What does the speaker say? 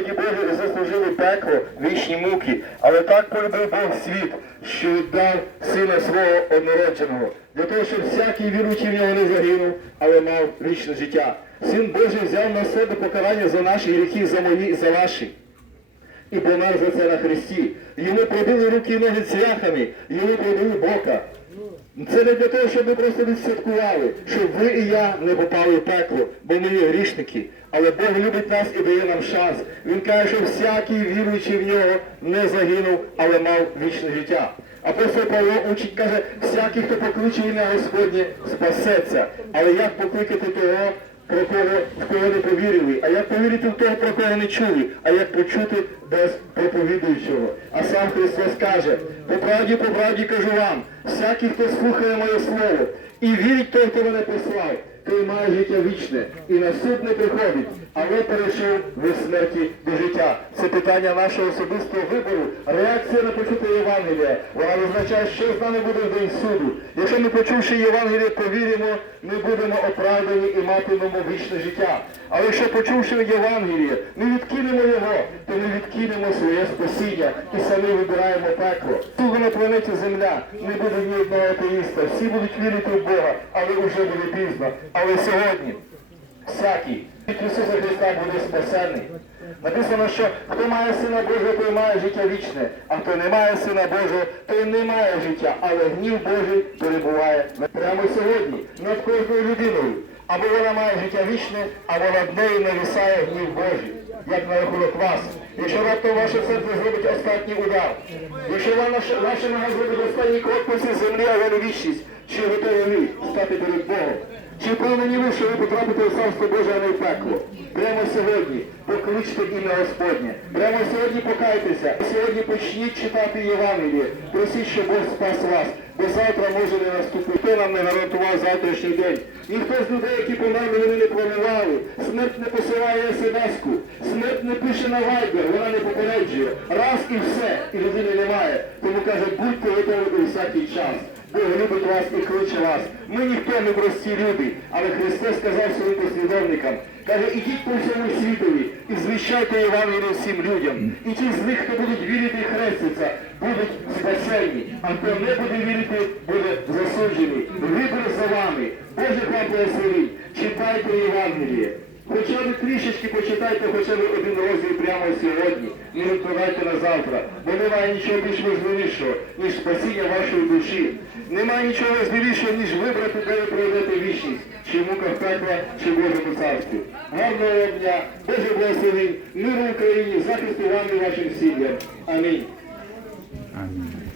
Господі Боже заслужили пекло, вічні муки, але так полюбив Бог світ, що віддав сина свого однородженого, для того, щоб всякий віруючий в нього не загинув, але мав вічне життя. Син Божий взяв на себе покарання за наші гріхи, за мої і за ваші і помер за це на хресті. Йому пробили руки і ноги цвяхами, йому пробили бока. Це не для того, щоб ми просто відсвяткували, щоб ви і я не попали в пекло, бо ми є грішники. Але Бог любить нас і дає нам шанс. Він каже, що всякий віруючий в нього не загинув, але мав вічне життя. Апостол Павло учить, каже, всякий, хто покличе ім'я Господнє, спасеться. Але як покликати того, про кого, в кого не повірили, а як повірити в того, про кого не чули, а як почути без проповідуючого. А сам Христос каже, по правді, по правді кажу вам, всякий, хто слухає моє слово і вірить той, хто мене послав, той має життя вічне і на суд не приходить, але перейшов від смерті до життя. Це питання нашого особистого вибору, реакція на почуте Євангелія. Вона визначає, що з нами буде в день суду. Якщо ми, почувши Євангеліє, повіримо, ми будемо оправдані і матимемо вічне життя. Але якщо почувши Євангеліє, ми відкинемо його, то ми відкинемо своє спасіння і самі вибираємо пекло. Планеті Земля не буде ні одного атеїста. Всі будуть вірити в Бога, але вже буде пізно. Але сьогодні всякий від Ісуса Христа буде спасений. Написано, що хто має сина Божого, той має життя вічне, а хто не має сина Божого, той не має життя, але гнів Божий перебуває прямо сьогодні над кожною людиною. Або вона має життя вічне, або над нею навісає гнів Божий, як на рахунок вас. Якщо раптом ваше серце зробить останній удар, якщо ваше, нога зробить останній крок по землі, а я не вічність, чи готові ви стати перед Богом? Чи впевнені ви, що ви потрапите у царство Боже, а не в пекло? Прямо сьогодні покличте ім'я Господнє. Прямо сьогодні покайтеся. Сьогодні почніть читати Євангеліє. Просіть, щоб Бог спас вас. Бо завтра може не наступити. Хто нам не гарантував завтрашній день? Ніхто з людей, які померли, вони не планували. Смерть не посилає смс-ку. Смерть не пише на вайбер, вона не попереджує. Раз і все, і людини немає. Тому каже, будьте готові у всякий час. Бог любить вас і кличе вас. Ми ніхто не прості люди, але Христос сказав своїм послідовникам, каже, ідіть по всьому світові і звіщайте Євангелію всім людям. І ті з них, хто будуть вірити і хреститься, будуть спасені. А хто не буде вірити, буде засуджений. Вибір за вами. Боже вам благословить. Читайте Євангеліє. Хоча б трішечки почитайте хоча б один розділ прямо сьогодні. Не відкладайте на завтра. Бо немає нічого більш важливішого, ніж спасіння вашої душі. Немає нічого важливішого, ніж вибрати, де ви пройдете вічність. Чи муках пекла, чи Божому царстві. Гарного дня, Боже благословень, миру Україні, захисту вам і вашим сім'ям. Амінь.